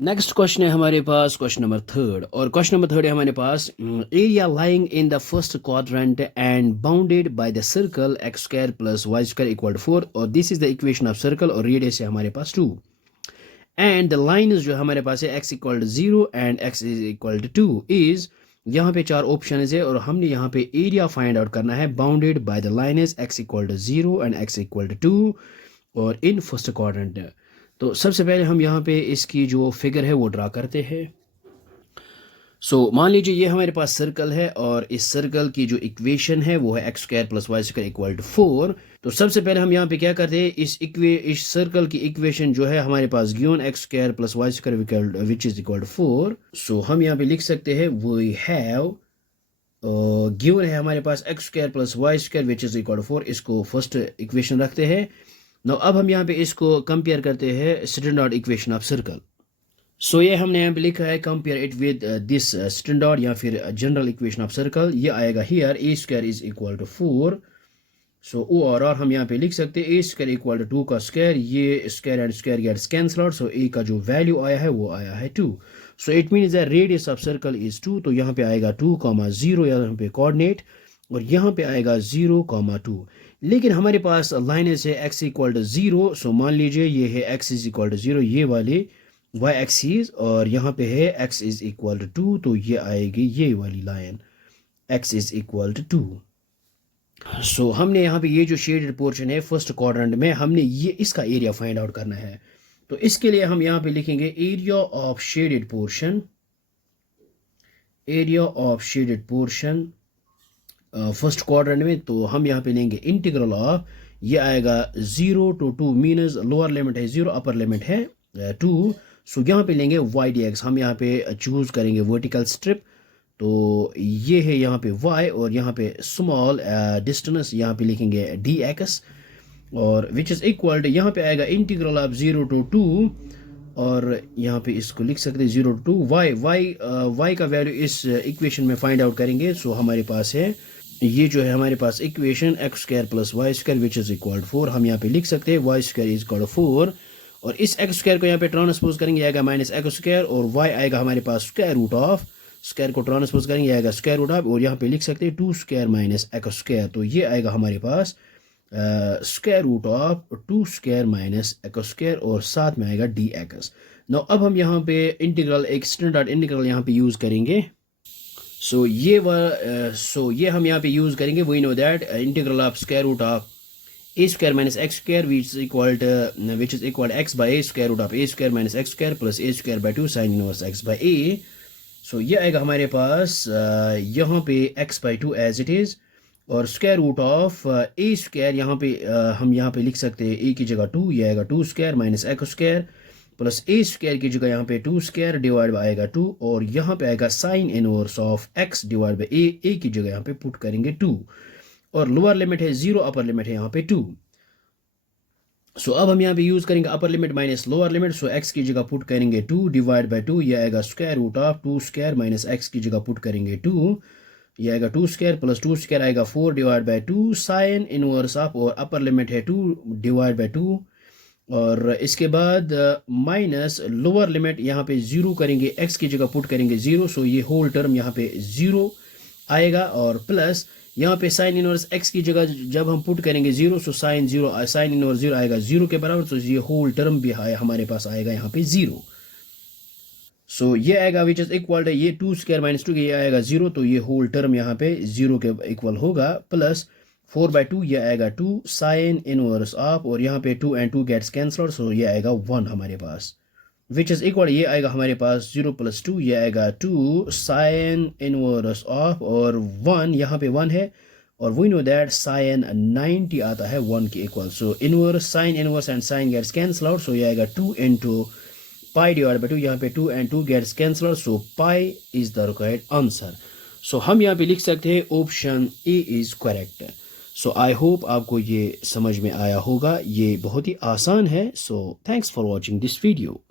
Next question है हमारे पास क्वेश्चन नंबर थर्ड, और क्वेश्चन नंबर थर्ड है हमारे पास area lying in the first quadrant and bounded by the circle x square plus y square equal to 4, और this is the equation of circle, और radius है हमारे पास 2, and the line जो हमारे पास है x equal to 0 and x is equal to 2 is, यहाँ पे चार ऑप्शन है और हमने यहाँ पे एरिया फाइंड आउट करना है bounded by the line is x equal to 0 and x equal to 2 और इन फर्स्ट क्वाड्रेंट। तो सबसे पहले हम यहाँ पे इसकी जो फिगर है वो ड्रा करते हैं। मान लीजिए ये हमारे पास सर्कल है और इस सर्कल की जो इक्वेशन है वो है x square plus y square equal to 4। तो सबसे पहले हम यहाँ पे क्या करते हैं, इस सर्कल की इक्वेशन जो है हमारे पास given x square plus y square which is equal to 4। So हम यहाँ पे लिख सकते हैं वी हैव गिवन है हमारे पास x square plus y square which is equal to 4, इसको फर्स्ट इक्वेशन रखते हैं। नो अब हम यहाँ पे इसको कंपेयर करते हैं स्टैंडर्ड इक्वेशन ऑफ सर्कल। ये हमने यहाँ पे लिखा है compare it with this standard या फिर जनरल इक्वेशन ऑफ सर्कल। ये आएगा here a square is equal to 4। ओ और हम यहाँ पे लिख सकते हैं ए स्क्वायर इक्वल टू 2 का स्क्वायर, ये square and square gets cancel out, so a का जो वैल्यू आया है वो आया है 2। So it means the radius of circle is 2। तो यहाँ पे आएगा 2,0 यहाँ पे कोऑर्डिनेट, और यहाँ पे आएगा 0,2। लेकिन हमारे पास लाइनेस है x इक्वल टू 0। सो मान लीजिए ये है x इज इक्वल टू 0 ये वाली y एक्सिस, और यहाँ पे है x इज इक्वल टू 2, तो ये आएगी ये वाली line x is equal to 2। हमने यहाँ पे ये जो शेडेड पोर्शन है फर्स्ट क्वाड्रेंट में हमने ये इसका एरिया फाइंड आउट करना है। तो इसके लिए हम यहाँ पे लिखेंगे area of shaded portion, area of shaded portion first quadrant में। तो हम यहाँ पे लेंगे इंटीग्रल ऑफ, ये आएगा 0 to 2 मीनस लोअर लिमिट है 0 अपर लिमिट है 2। सो यहाँ पे लेंगे y dx, हम यहाँ पे चूज करेंगे वर्टिकल स्ट्रिप। तो ये है यहाँ पे y और यहाँ पे स्मॉल डिस्टेंस यहाँ पे लिखेंगे dx, और विच इज इक्वल टू यहाँ पे आएगा इंटीग्रल ऑफ 0 to 2, और यहाँ पे इसको लिख सकते हैं 0 to 2 y का वैल्यू इस इक्वेशन में फाइंड आउट करेंगे। हमारे पास है ये जो है हमारे पास equation x square plus y square which is equal to 4। हम यहाँ पे लिख सकते हैं y square is equal to 4, और इस एक्स स्क्वायर को यहाँ पे ट्रांसपोज करेंगे आएगा माइनस एक्स स्क्वायर, और वाई आएगा हमारे पास स्क्वायर रूट ऑफ, स्क्वायर को ट्रांसपोज करेंगे आएगा स्क्वायर रूट ऑफ, और यहाँ पे लिख सकते हैं 2 स्क्वायर माइनस एक्स स्क्वायर। तो ये आएगा हमारे पास square root of 2 square minus x square, और साथ में आएगा डी एक्स। नो अब हम यहाँ पे इंटीग्रल एक स्टैंडर्ड इंटीग्रल यहाँ पे यूज करेंगे। ये हम यहाँ पे यूज करेंगे, we know that integral of square root of a square minus x square which is equal x by a square root of a square minus x square plus a square by 2 sine inverse x by a. ये आएगा हमारे पास यहाँ पे x by 2 as it is, और square root of a square यहाँ पे हम यहाँ पे लिख सकते हैं ए की जगह 2, ये आएगा 2 square minus x square plus a square की जगह यहाँ पे 2 स्क्वायर डिवाइड बाय आएगा 2, और यहाँ पे आएगा sine inverse of x divide by a की जगह यहाँ पे पुट करेंगे 2, और लोअर लिमिट है 0 अपर लिमिट है यहाँ पे 2। अब हम यहाँ पे यूज करेंगे upper limit minus lower limit. X की जगह पुट करेंगे 2 डिवाइड बाय 2, ये आएगा square root of 2 square minus x की जगह पुट करेंगे 2, ये आएगा 2 स्क्वायर प्लस 2 स्क्वायर आएगा 4 divide by 2 sine inverse of, और अपर लिमिट है 2 डिवाइड बाय 2, और इसके बाद माइनस लोअर लिमिट यहाँ पे 0 करेंगे, x की जगह पुट करेंगे 0, ये होल टर्म यहाँ पे 0 आएगा, और प्लस यहाँ पे साइन इनवर्स x की जगह जब हम पुट करेंगे 0, साइन इनवर्स 0 आएगा 0 के बराबर, ये होल टर्म भी हमारे पास आएगा यहाँ पे 0। ये आएगा विच इज इक्वल टू ये 2 स्क्वायर माइनस 2 ये आएगा 0, तो ये होल टर्म यहाँ पे 0 के इक्वल होगा, प्लस 4/2 ये आएगा 2 साइन इनवर्स ऑफ, और यहाँ पे 2 and 2 गेट्स कैंसल्ड, ये आएगा 1 हमारे पास, विच इज इक्वल ये आएगा हमारे पास 0 + 2 ये आएगा 2 साइन इनवर्स ऑफ, और 1 यहाँ पे 1 है, और वी नो दैट साइन 90 आता है 1 के equal. Inverse sine inverse and sine gets cancel out, ये आएगा 2 into पाई डिवाइड बाई 2, यहाँ पे 2 and 2 gets cancel, pi is the required answer. हम यहाँ पे लिख सकते हैं option a is correct. I hope आपको ये समझ में आया होगा, ये बहुत ही आसान है। Thanks for watching this video.